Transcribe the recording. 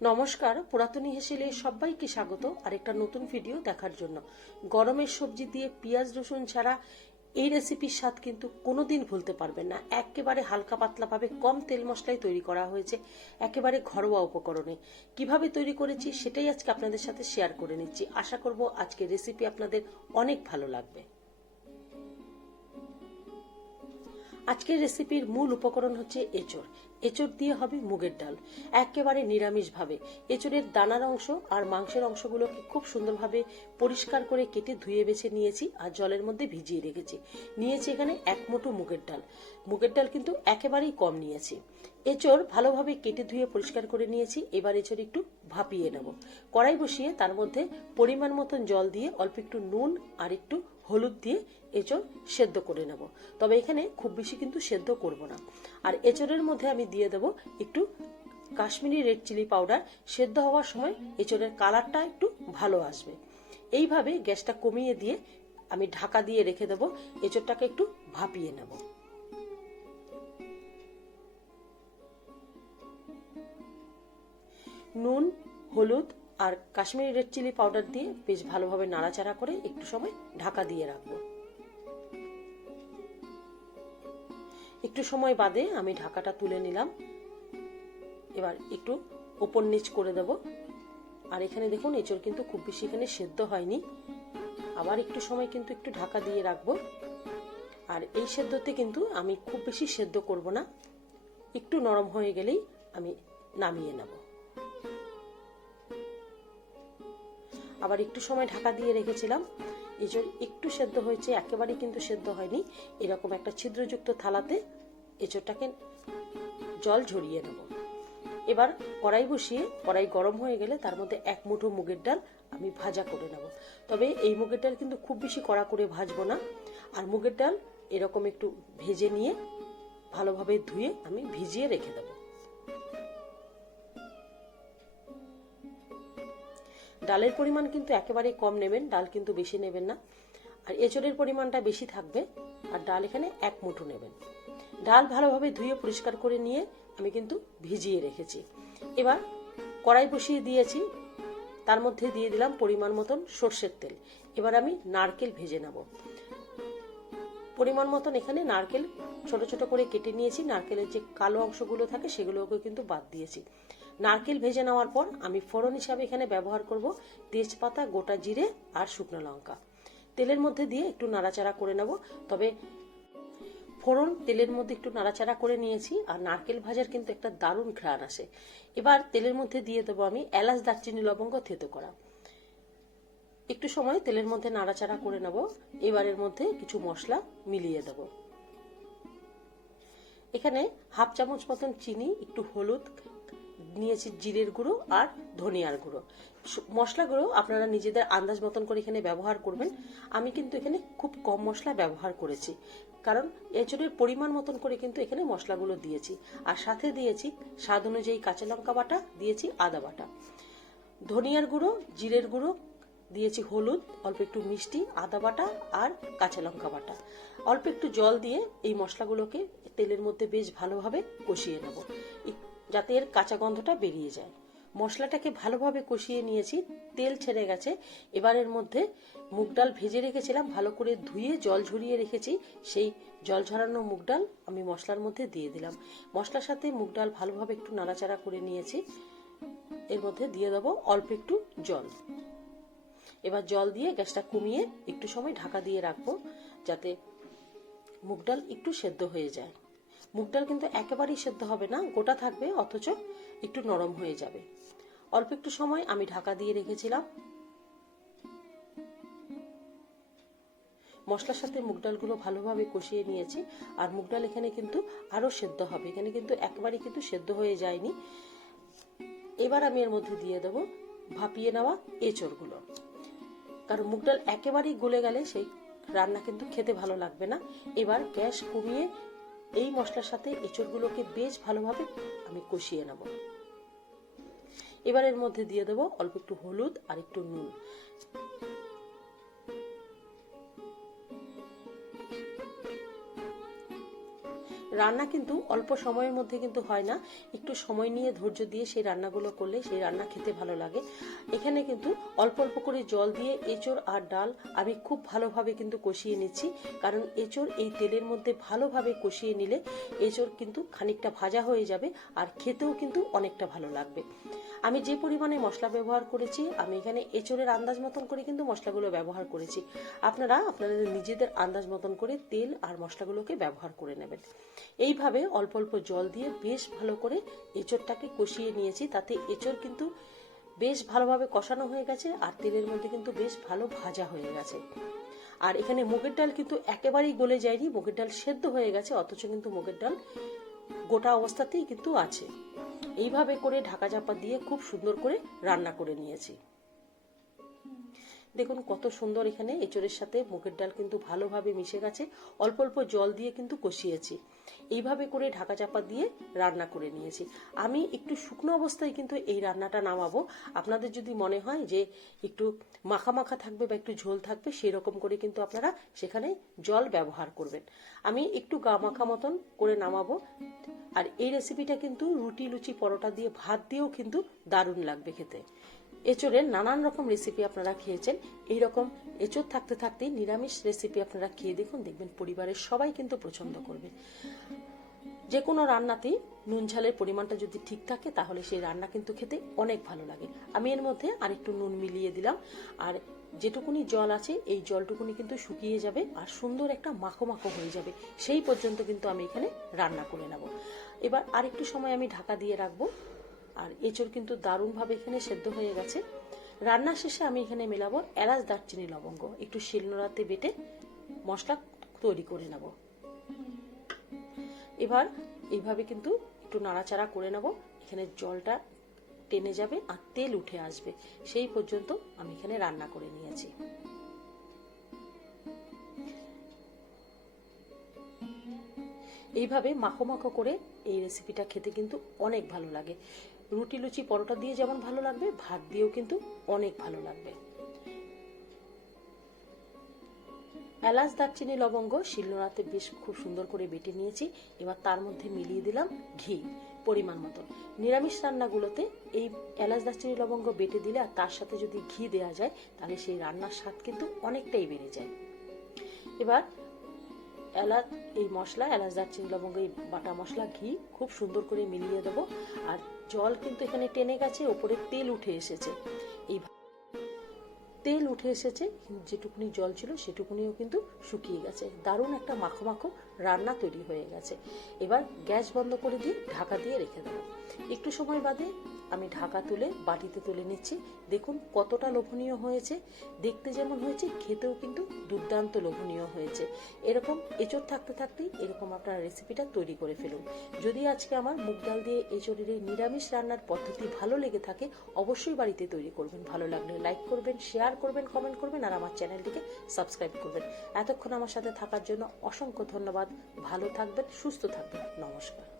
নমস্কার, পুরাতনী হেসেলে সবাইকে স্বাগত। আর একটা নতুন ভিডিও দেখার জন্য। গরমের সবজি দিয়ে পেঁয়াজ, রসুন ছাড়া এই রেসিপির স্বাদ কিন্তু কোনোদিন ভুলতে পারবেন না। একেবারে হালকা পাতলাভাবে কম তেল মশলায় তৈরি করা হয়েছে। একেবারে ঘরোয়া উপকরণে। কীভাবে তৈরি করেছি সেটাই আজকে আপনাদের সাথে শেয়ার করে নিচ্ছি। আশা করব আজকে রেসিপি আপনাদের অনেক ভালো লাগবে। আজকের রেসিপির মূল উপকরণ হচ্ছে এঁচড়। এঁচড় দিয়ে হবে মুগের ডাল। একেবারে নিরামিষভাবে। এঁচড়ের দানার অংশ আর মাংসের অংশগুলোকে খুব সুন্দরভাবে পরিষ্কার করে কেটে ধুয়ে বেছে নিয়েছি আর জলের মধ্যে ভিজিয়ে রেখেছি। নিয়েছি এখানে এক মুঠো মুগের ডাল। মুগের ডাল কিন্তু একেবারেই কম নিয়েছি। এঁচড় ভালোভাবে কেটে ধুয়ে পরিষ্কার করে নিয়েছি। এবার এঁচড় একটু ভাপিয়ে নেব। কড়াই বসিয়ে তার মধ্যে পরিমাণ মতন জল দিয়ে অল্প একটু নুন আর একটু হলুদ দিয়ে এঁচড় সেদ্ধ করে নেব। তবে এখানে খুব বেশি কিন্তু সেদ্ধ করব না। আর এঁচড়ের মধ্যে আমি দিয়ে দেব একটু কাশ্মীরি রেড চিলি পাউডার। সেদ্ধ হওয়ার সময় এঁচড়ের কালারটা একটু ভালো আসবে। এইভাবে গ্যাসটা কমিয়ে দিয়ে আমি ঢাকা দিয়ে রেখে দেব। এঁচড়টাকে একটু ভাপিয়ে নেব। নুন, হলুদ আর কাশ্মীরি রেড চিলি পাউডার দিয়ে বেশ ভালোভাবে নাড়াচাড়া করে একটু সময় ঢাকা দিয়ে রাখব। একটু সময় বাদে আমি ঢাকাটা তুলে নিলাম। এবার একটু ওপর নিচ করে দেব। আর এখানে দেখুন, এঁচড় কিন্তু খুব বেশি এখানে সেদ্ধ হয়নি। আবার একটু সময় কিন্তু একটু ঢাকা দিয়ে রাখব। আর এই সেদ্ধতে কিন্তু আমি খুব বেশি সেদ্ধ করব না। একটু নরম হয়ে গেলেই আমি নামিয়ে নেব। আবার একটু সময় ঢাকা দিয়ে রেখেছিলাম। এজন্য একটু সেদ্ধ হয়েছে, একেবারেই কিন্তু সেদ্ধ হয়নি। এরকম একটা ছিদ্রযুক্ত থালাতে এঁচড়টাকে জল ঝরিয়ে নেব। এবার কড়াই বসিয়ে, কড়াই গরম হয়ে গেলে তার মধ্যে এক মুঠো মুগের ডাল আমি ভাজা করে নেব। তবে এই মুগের ডাল কিন্তু খুব বেশি কড়া করে ভাজবো না। আর মুগের ডাল এরকম একটু ভেজে নিয়ে ভালোভাবে ধুয়ে আমি ভিজিয়ে রেখে দেবো। ডালের পরিমাণ কিন্তু একেবারেই কম নেবেন, ডাল কিন্তু বেশি নেবেন না। আর এঁচড়ের পরিমাণটা বেশি থাকবে, আর ডাল এখানে এক মুঠো নেবেন। ডাল ভালোভাবে ধুয়ে পরিষ্কার করে নিয়ে আমি কিন্তু ভিজিয়ে রেখেছি। এবার কড়াই বসিয়ে দিয়েছি, তার মধ্যে দিয়ে দিলাম পরিমাণ মতন সর্ষের তেল। এবার আমি নারকেল ভেজে নেব। পরিমাণ মতন এখানে নারকেল ছোট ছোট করে কেটে নিয়েছি। নারকেলের যে কালো অংশগুলো থাকে সেগুলোকে কিন্তু বাদ দিয়েছি। নারকেল ভেজে নেওয়ার পর আমি ফোড়ন হিসাবে এখানে ব্যবহার করব তেজপাতা, গোটা জিরে আর শুকনো লঙ্কা। তেলের মধ্যে দিয়ে একটু নাড়াচাড়া করে নেব। তবে ফোড়ন তেলের মধ্যে একটু নাড়াচাড়া করে নিয়েছি আর নারকেল ভাজার কিন্তু একটা দারুণ ঘ্রাণ আসে। এবার তেলের মধ্যে দিয়ে দেবো আমি এলাচ, দারচিনি, লবঙ্গ, থেতো করা। একটু সময় তেলের মধ্যে নাড়াচাড়া করে নেব। এবারের মধ্যে কিছু মশলা মিলিয়ে দেব। এখানে হাফ চামচ মতন চিনি, একটু হলুদ নিয়েছি জিরের গুঁড়ো আর ধনিয়ার গুঁড়ো। মশলাগুলো আপনারা নিজেদের আন্দাজ মতন করে এখানে ব্যবহার করবেন। আমি কিন্তু এখানে খুব কম মশলা ব্যবহার করেছি। কারণ এঁচড়ের পরিমাণ মতন করে কিন্তু এখানে মশলাগুলো দিয়েছি। আর সাথে দিয়েছি স্বাদ অনুযায়ী কাঁচা লঙ্কা বাটা, দিয়েছি আদা বাটা। ধনিয়ার গুঁড়ো, জিরের গুঁড়ো, দিয়েছি হলুদ, অল্প একটু মিষ্টি, আদা বাটা আর কাঁচা লঙ্কা বাটা। অল্প একটু জল দিয়ে এই মশলাগুলোকে তেলের মধ্যে বেশ ভালোভাবে কষিয়ে নেব। যাতে এর কাঁচা গন্ধটা বেরিয়ে যায়। মশলাটাকে ভালোভাবে কষিয়ে নিয়েছি, তেল ছেড়ে গেছে। এবারের মধ্যে মুগ ডাল ভেজে রেখেছিলাম, ভালো করে ধুয়ে জল ঝরিয়ে রেখেছি। সেই জল ঝরানো মুগ ডাল আমি মশলার মধ্যে দিয়ে দিলাম। মশলার সাথে মুগ ডাল ভালোভাবে একটু নাড়াচাড়া করে নিয়েছি। এর মধ্যে দিয়ে দেবো অল্প একটু জল। এবার জল দিয়ে গ্যাসটা কমিয়ে একটু সময় ঢাকা দিয়ে রাখব, যাতে মুগ ডাল একটু সেদ্ধ হয়ে যায়। মুগ ডাল কিন্তু একেবারেই সেদ্ধ হবে না, গোটা থাকবে, অথচ একটু নরম হয়ে যাবে। অল্প একটু সময় আমি ঢাকা দিয়ে রেখেছিলাম। মশলার সাথে মুগ ডালগুলো ভালোভাবে কষিয়ে নিয়েছি, আর মুগ ডাল এখানে কিন্তু আরও সেদ্ধ হবে। এখানে কিন্তু একেবারেই কিন্তু সেদ্ধ হয়ে যায়নি। এবার আমি এর মধ্যে দিয়ে দেবো ভাপিয়ে নেওয়া এঁচড়গুলো। কারণ মুগ ডাল একেবারেই গলে গেলে সেই রান্না কিন্তু খেতে ভালো লাগবে না। এবার গ্যাস কমিয়ে এই মশলার সাথে এঁচড়গুলোকে বেশ ভালোভাবে আমি কষিয়ে নেব। এবারের মধ্যে দিয়ে দেবো অল্প একটু হলুদ আর একটু নুন। রান্না কিন্তু অল্প সময়ের মধ্যে কিন্তু হয় না। একটু সময় নিয়ে ধৈর্য দিয়ে সেই রান্নাগুলো করলে সেই রান্না খেতে ভালো লাগে। এখানে কিন্তু অল্প অল্প করে জল দিয়ে এঁচড় আর ডাল আমি খুব ভালোভাবে কিন্তু কষিয়ে নিচ্ছি। কারণ এঁচড় এই তেলের মধ্যে ভালোভাবে কষিয়ে নিলে এঁচড় কিন্তু খানিকটা ভাজা হয়ে যাবে আর খেতেও কিন্তু অনেকটা ভালো লাগবে। আমি যে পরিমাণে মশলা ব্যবহার করেছি, আমি এখানে এঁচড়ের আন্দাজ মতন করে কিন্তু মশলাগুলো ব্যবহার করেছি। আপনারা আপনাদের নিজেদের আন্দাজ মতন করে তেল আর মশলাগুলোকে ব্যবহার করে নেবেন। এইভাবে অল্প অল্প জল দিয়ে বেশ ভালো করে এঁচড়টাকে কষিয়ে নিয়েছি। তাতে এঁচড় কিন্তু বেশ ভালোভাবে কষানো হয়ে গেছে আর তেলের মধ্যে কিন্তু বেশ ভালো ভাজা হয়ে গেছে। আর এখানে মুগের ডাল কিন্তু একেবারেই গলে যায়নি। মুগের ডাল সেদ্ধ হয়ে গেছে, অথচ কিন্তু মুগের ডাল গোটা অবস্থাতেই কিন্তু আছে। এইভাবে করে ঢাকা চাপা দিয়ে খুব সুন্দর করে রান্না করে নিয়েছি। দেখুন কত সুন্দর এখানে এঁচড়ের সাথে মুগের ডাল কিন্তু ভালোভাবে মিশে গেছে। অল্প অল্প জল দিয়ে কিন্তু কষিয়েছি। এইভাবে করে ঢাকা চাপা দিয়ে রান্না করে নিয়েছি। আমি একটু শুকনো অবস্থায় কিন্তু এই রান্নাটা নামাবো। আপনাদের যদি মনে হয় যে একটু মাখা মাখা থাকবে বা একটু ঝোল থাকবে সেই রকম করে কিন্তু আপনারা সেখানে জল ব্যবহার করবেন। আমি একটু গা মাখা মতন করে নামাবো। আর এই রেসিপিটা কিন্তু রুটি, লুচি, পরোটা দিয়ে ভাত দিয়েও কিন্তু দারুণ লাগবে খেতে। এঁচড়ের নানান রকম রেসিপি আপনারা খেয়েছেন। এই রকম এঁচড় থাকতে থাকতেই নিরামিষ রেসিপি আপনারা খেয়ে দেখুন, দেখবেন পরিবারের সবাই কিন্তু পছন্দ করবে। যে কোনো রান্নাতেই নুন ঝালের পরিমাণটা যদি ঠিক থাকে, তাহলে সেই রান্না কিন্তু খেতে অনেক ভালো লাগে। আমি এর মধ্যে আরেকটু নুন মিলিয়ে দিলাম। আর যেটুকুনি জল আছে, এই জলটুকুনি কিন্তু শুকিয়ে যাবে আর সুন্দর একটা মাখো মাখো হয়ে যাবে। সেই পর্যন্ত কিন্তু আমি এখানে রান্না করে নেব। এবার আরেকটু সময় আমি ঢাকা দিয়ে রাখব। আর এঁচড় কিন্তু দারুণভাবে এখানে সেদ্ধ হয়ে গেছে। রান্না শেষে আমি এখানে মেলাবো এলাচ, দারচিনি, লবঙ্গ। একটু শিলনোড়াতে বেটে মশলা তৈরি করে নেব। এবার এইভাবে কিন্তু একটু নাড়াচাড়া করে নেব। এখানে জলটা টেনে যাবে আর তেল উঠে আসবে। সেই পর্যন্ত আমি এখানে রান্না করে নিয়েছি। এইভাবে মাখো মাখো করে এই রেসিপিটা খেতে কিন্তু অনেক ভালো লাগে। রুটি, লুচি, পরোটা দিয়ে যেমন ভালো লাগবে, ভাত দিয়েও কিন্তু অনেক ভালো লাগবে। এলাচ, দারচিনি, লবঙ্গ, শিলনোড়াতে বেশ খুব সুন্দর করে বেটে নিয়েছি। এবার তার মধ্যে মিলিয়ে দিলাম ঘি, পরিমাণ মতো নিরামিষ রান্নাগুলোতে এই এলাচ, দারচিনি, লবঙ্গ বেটে দিলে আর তার সাথে যদি ঘি দেওয়া যায়, তাহলে সেই রান্নার স্বাদ কিন্তু অনেকটাই বেড়ে যায়। এবার এলাচ এই মশলা, এলাচ দারচিনি, লবঙ্গ এই বাটা মশলা, ঘি খুব সুন্দর করে মিলিয়ে দেবো। আর জল কিন্তু এখানে টেনে গেছে, ওপরে তেল উঠে এসেছে। এই তেল উঠে এসেছে, যেটুকুনি জল ছিল সেটুকুনিও কিন্তু শুকিয়ে গেছে। দারুণ একটা মাখো মাখো রান্না তৈরি হয়ে গেছে। এবার গ্যাস বন্ধ করে দিয়ে ঢাকা দিয়ে রেখে দেবো। একটু সময় বাদে আমি ঢাকা তুলে বাটিতে তুলে নিচ্ছি। দেখুন কতটা লোভনীয় হয়েছে। দেখতে যেমন হয়েছে, খেতেও কিন্তু দুর্দান্ত লোভনীয় হয়েছে। এরকম এঁচড় থাকতে থাকতেই এরকম আপনার রেসিপিটা তৈরি করে ফেলুন। যদি আজকে আমার মুগ ডাল দিয়ে এঁচড়ের এই নিরামিষ রান্নার পদ্ধতি ভালো লেগে থাকে, অবশ্যই বাড়িতে তৈরি করবেন। ভালো লাগলে লাইক করবেন শেয়ার করবেন কমেন্ট করবেন, আর আমার চ্যানেলটিকে সাবস্ক্রাইব করবেন। এতক্ষণ আমার সাথে থাকার জন্য অসংখ্য ধন্যবাদ। ভালো থাকবেন, সুস্থ থাকবেন। নমস্কার।